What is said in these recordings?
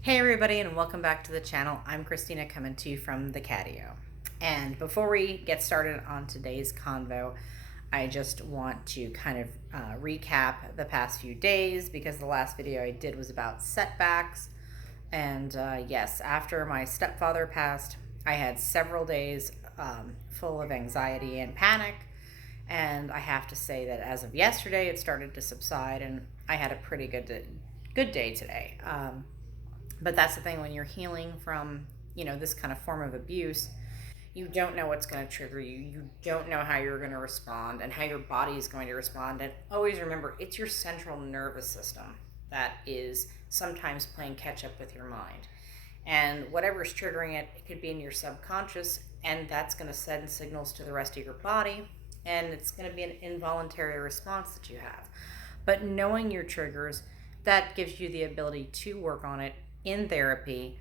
Hey everybody, and welcome back to the channel. I'm Christina, coming to you from the Catio. And before we get started on today's convo, I just want to kind of recap the past few days, because the last video I did was about setbacks. And yes, after my stepfather passed, I had several days full of anxiety and panic. And I have to say that as of yesterday, it started to subside, and I had a pretty good day today. But that's the thing, when you're healing from, this kind of form of abuse, you don't know what's going to trigger you. You don't know how you're going to respond and how your body is going to respond. And always remember, it's your central nervous system that is sometimes playing catch up with your mind. And whatever's triggering it, it could be in your subconscious, and that's going to send signals to the rest of your body, and it's going to be an involuntary response that you have. But knowing your triggers, that gives you the ability to work on it in therapy,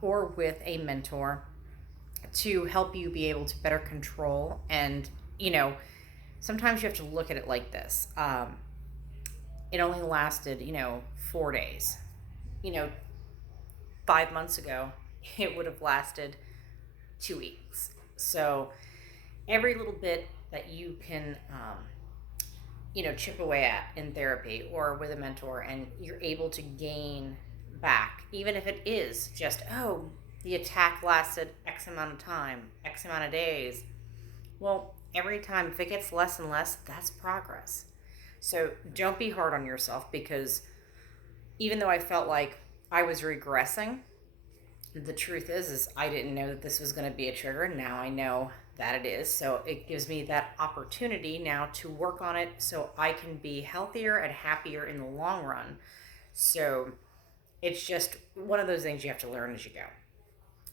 or with a mentor, to help you be able to better control. And sometimes you have to look at it like this. It only lasted 4 days. 5 months ago it would have lasted 2 weeks. So every little bit that you can chip away at in therapy or with a mentor, and you're able to gain back, even if it is just, the attack lasted X amount of time, X amount of days. Well, every time, if it gets less and less, that's progress. So don't be hard on yourself, because even though I felt like I was regressing, the truth is I didn't know that this was going to be a trigger. Now I know that it is. So it gives me that opportunity now to work on it so I can be healthier and happier in the long run. So it's just one of those things you have to learn as you go.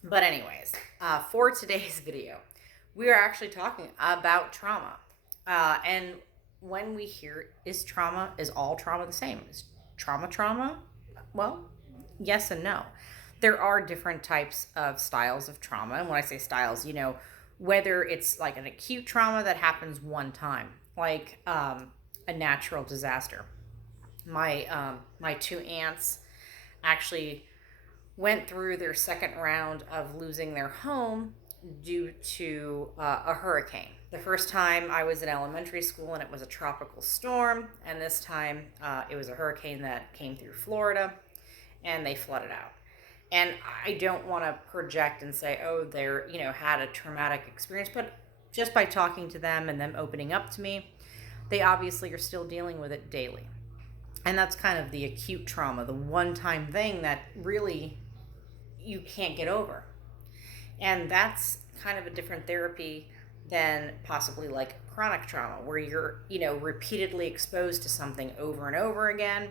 But anyways, for today's video, we are actually talking about trauma. And when we hear, is all trauma the same? Is trauma? Well, yes and no. There are different types of styles of trauma. And when I say styles, whether it's like an acute trauma that happens one time, like a natural disaster. My two aunts actually went through their second round of losing their home due to a hurricane. The first time I was in elementary school and it was a tropical storm, and this time it was a hurricane that came through Florida, and they flooded out. And I don't want to project and say, they're, had a traumatic experience, but just by talking to them and them opening up to me, they obviously are still dealing with it daily. And that's kind of the acute trauma, the one-time thing that really you can't get over. And that's kind of a different therapy than possibly like chronic trauma, where you're, repeatedly exposed to something over and over again.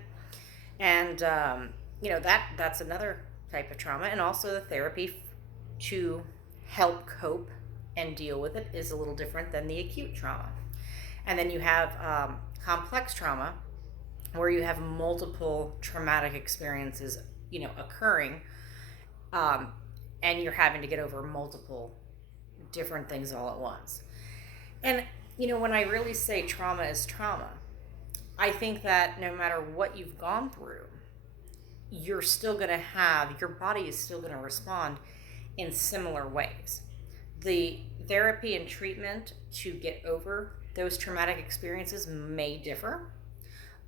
And, that's another type of trauma. And also the therapy to help cope and deal with it is a little different than the acute trauma. And then you have complex trauma, where you have multiple traumatic experiences, occurring, and you're having to get over multiple different things all at once. And, when I really say trauma is trauma, I think that no matter what you've gone through, you're still going to have, your body is still going to respond in similar ways. The therapy and treatment to get over those traumatic experiences may differ,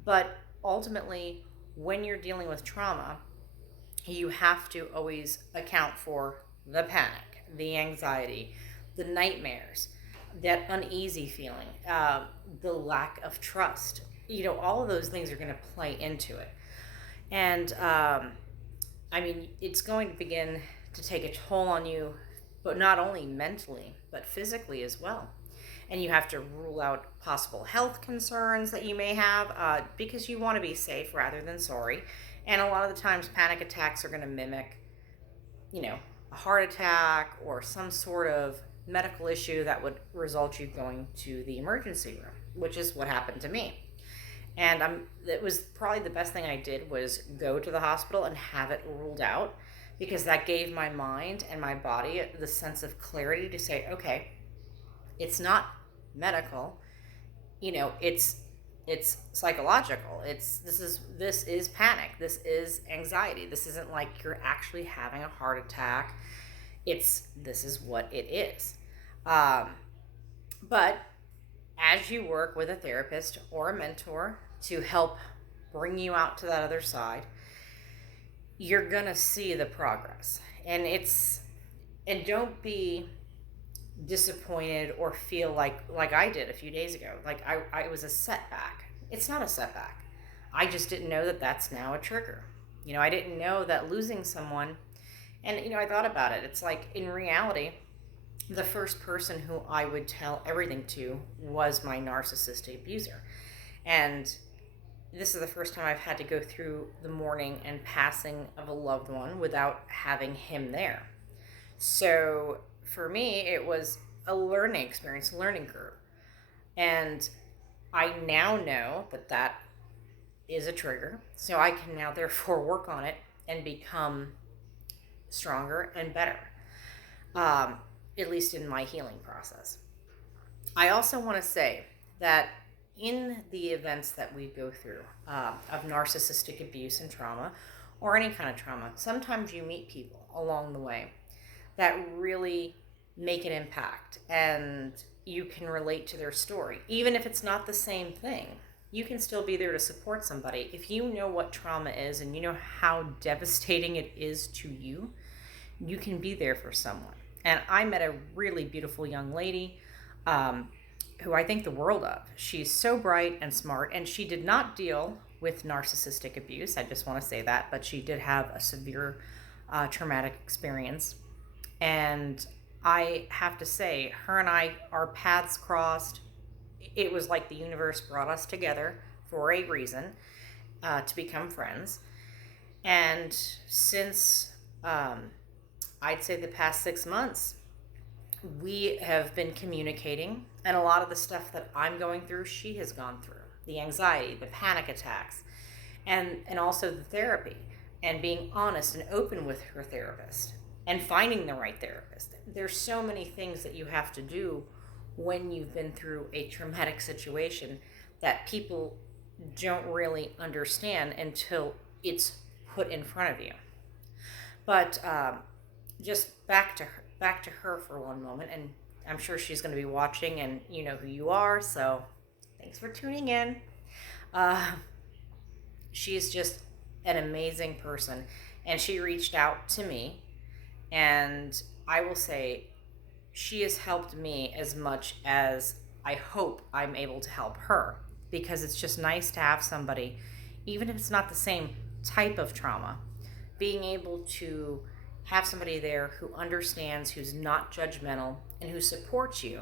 but ultimately, when you're dealing with trauma, you have to always account for the panic, the anxiety, the nightmares, that uneasy feeling, the lack of trust. All of those things are going to play into it. And it's going to begin to take a toll on you, but not only mentally, but physically as well. And you have to rule out possible health concerns that you may have, because you want to be safe rather than sorry. And a lot of the times panic attacks are going to mimic, a heart attack or some sort of medical issue that would result you going to the emergency room, which is what happened to me. And it was probably the best thing I did, was go to the hospital and have it ruled out, because that gave my mind and my body the sense of clarity to say, okay, it's not medical, it's It's psychological. This is panic. This is anxiety. This isn't like you're actually having a heart attack. This is what it is. Um, but as you work with a therapist or a mentor to help bring you out to that other side, you're gonna see the progress. And don't be disappointed or feel like I did a few days ago. Like I was a setback. It's not a setback. I just didn't know that that's now a trigger. I didn't know that losing someone, and I thought about it. It's like in reality, the first person who I would tell everything to was my narcissistic abuser. And this is the first time I've had to go through the mourning and passing of a loved one without having him there. So for me, it was a learning experience, learning curve. And I now know that that is a trigger. So I can now therefore work on it and become stronger and better, at least in my healing process. I also want to say that in the events that we go through of narcissistic abuse and trauma, or any kind of trauma, sometimes you meet people along the way that really make an impact, and you can relate to their story. Even if it's not the same thing, you can still be there to support somebody. If you know what trauma is and you know how devastating it is to you, you can be there for someone. And I met a really beautiful young lady who I think the world of. She's so bright and smart, and she did not deal with narcissistic abuse. I just want to say that, but she did have a severe traumatic experience. And I have to say, her and I, our paths crossed. It was like the universe brought us together for a reason, to become friends. And since I'd say the past 6 months, we have been communicating, and a lot of the stuff that I'm going through, she has gone through. The anxiety, the panic attacks, and also the therapy, and being honest and open with her therapist, and finding the right therapist. There's so many things that you have to do when you've been through a traumatic situation that people don't really understand until it's put in front of you. But just back to her for one moment, and I'm sure she's going to be watching, and you know who you are, so thanks for tuning in. She's just an amazing person, and she reached out to me, and I will say she has helped me as much as I hope I'm able to help her, because it's just nice to have somebody, even if it's not the same type of trauma, being able to have somebody there who understands, who's not judgmental, and who supports you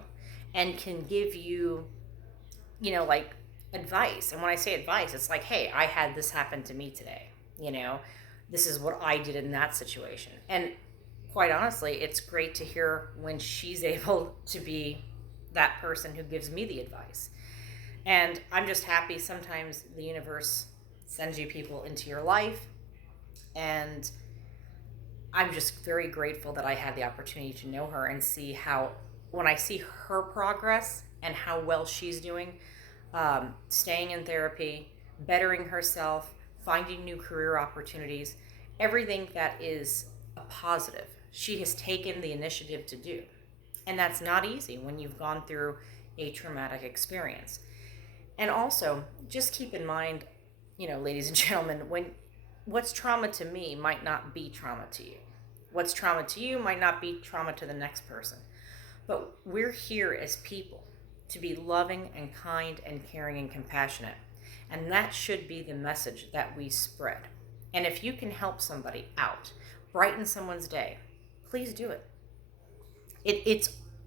and can give you, like advice. And when I say advice, it's like, hey, I had this happen to me today. This is what I did in that situation. And quite honestly, it's great to hear when she's able to be that person who gives me the advice. And I'm just happy sometimes the universe sends you people into your life, and I'm just very grateful that I had the opportunity to know her and see how, when I see her progress and how well she's doing, staying in therapy, bettering herself, finding new career opportunities, everything that is a positive, she has taken the initiative to do. And that's not easy when you've gone through a traumatic experience. And also, just keep in mind, ladies and gentlemen, what's trauma to me might not be trauma to you. What's trauma to you might not be trauma to the next person. But we're here as people to be loving and kind and caring and compassionate. And that should be the message that we spread. And if you can help somebody out, brighten someone's day, please do it.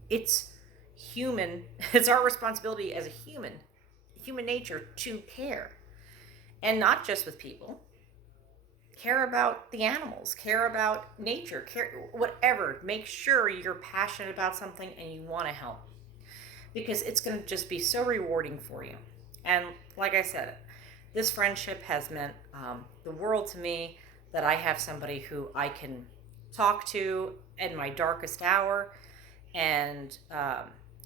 It's human. It's our responsibility as a human nature to care. And not just with people. Care about the animals, care about nature, care whatever. Make sure you're passionate about something and you want to help, because it's going to just be so rewarding for you. And like I said, this friendship has meant the world to me, that I have somebody who I can talk to in my darkest hour, and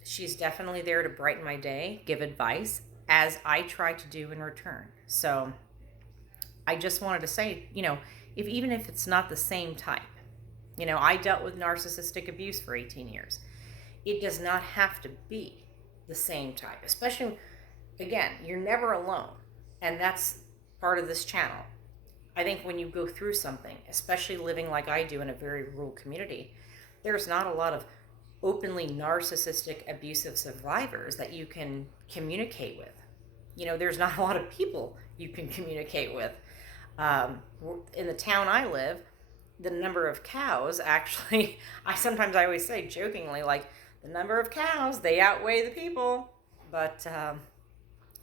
she's definitely there to brighten my day, give advice, as I try to do in return. So I just wanted to say, even if it's not the same type, I dealt with narcissistic abuse for 18 years. It does not have to be the same type, especially, again, you're never alone. And that's part of this channel. I think when you go through something, especially living like I do in a very rural community, there's not a lot of openly narcissistic abusive survivors that you can communicate with. There's not a lot of people you can communicate with. In the town I live, the number of cows actually, I always say jokingly, like, the number of cows, they outweigh the people. But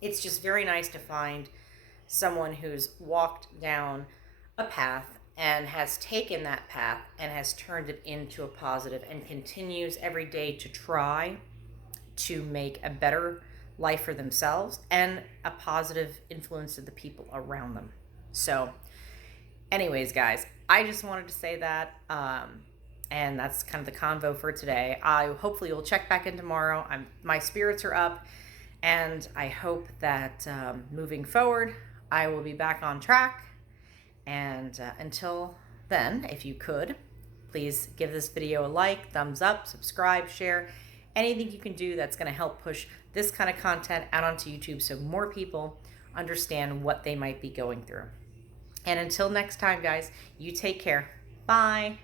it's just very nice to find someone who's walked down a path and has taken that path and has turned it into a positive and continues every day to try to make a better life for themselves and a positive influence to the people around them. So anyways, guys, I just wanted to say that, and that's kind of the convo for today. Hopefully you'll check back in tomorrow. My spirits are up, and I hope that moving forward, I will be back on track. And until then, if you could, please give this video a like, thumbs up, subscribe, share, anything you can do that's going to help push this kind of content out onto YouTube so more people understand what they might be going through. And until next time, guys, you take care. Bye.